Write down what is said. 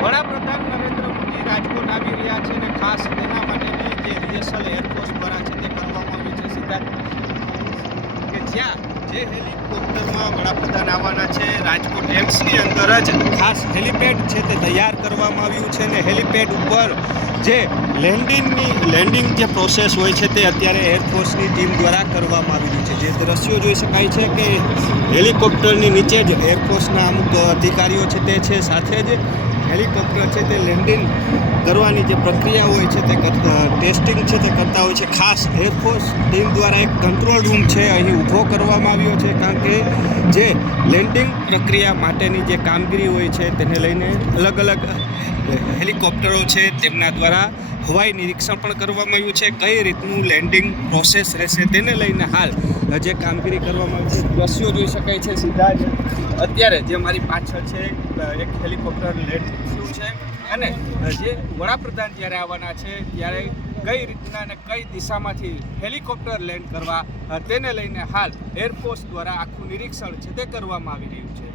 વડાપ્રધાન નરેન્દ્ર મોદી રાજકોટ આવી રહ્યા છે અને ખાસ તેના માટેની જે રિહર્સલ એરફોર્સ દ્વારા છે તે કરવામાં આવી છે સીધા કે જ્યાં જે હેલિકોપ્ટરમાં વડાપ્રધાન આવવાના છે રાજકોટ એમ્સની અંદર જ ખાસ હેલિપેડ છે તે તૈયાર કરવામાં આવ્યું છે અને હેલિપેડ ઉપર જે લેન્ડિંગ જે પ્રોસેસ હોય છે તે અત્યારે એરફોર્સની ટીમ દ્વારા કરવામાં આવી રહ્યું છે। જે દ્રશ્યો જોઈ શકાય છે કે હેલિકોપ્ટરની નીચે જ એરફોર્સના અમુક અધિકારીઓ છે તે છે, સાથે જ હેલિકોપ્ટર છે તે લેન્ડિંગ કરવાની જે પ્રક્રિયા હોય છે તે ટેસ્ટિંગ છે તે કરતા હોય છે। ખાસ એરફોર્સ ટીમ દ્વારા એક કંટ્રોલ રૂમ છે અહીં ઊભો કરવામાં આવ્યો છે, કારણ કે જે લેન્ડિંગ પ્રક્રિયા માટેની જે કામગીરી હોય છે તેને લઈને અલગ અલગ હેલિકોપ્ટરો છે તેમના દ્વારા હવાઈ નિરીક્ષણ પણ કરવામાં આવ્યું છે। કઈ રીતનું લેન્ડિંગ પ્રોસેસ રહેશે તેને લઈને હાલ જે કામગીરી કરવામાં આવી છે દ્રશ્યો જોઈ શકાય છે। સીધા જ અત્યારે જે મારી પાછળ છે એક હેલિકોપ્ટર લેન્ડ થયું છે અને જે વડાપ્રધાન જ્યારે આવવાના છે ત્યારે કઈ રીતના અને કઈ દિશામાંથી હેલિકોપ્ટર લેન્ડ કરવા તેને લઈને હાલ એરફોર્સ દ્વારા આખું નિરીક્ષણ છે તે કરવામાં આવી રહ્યું છે।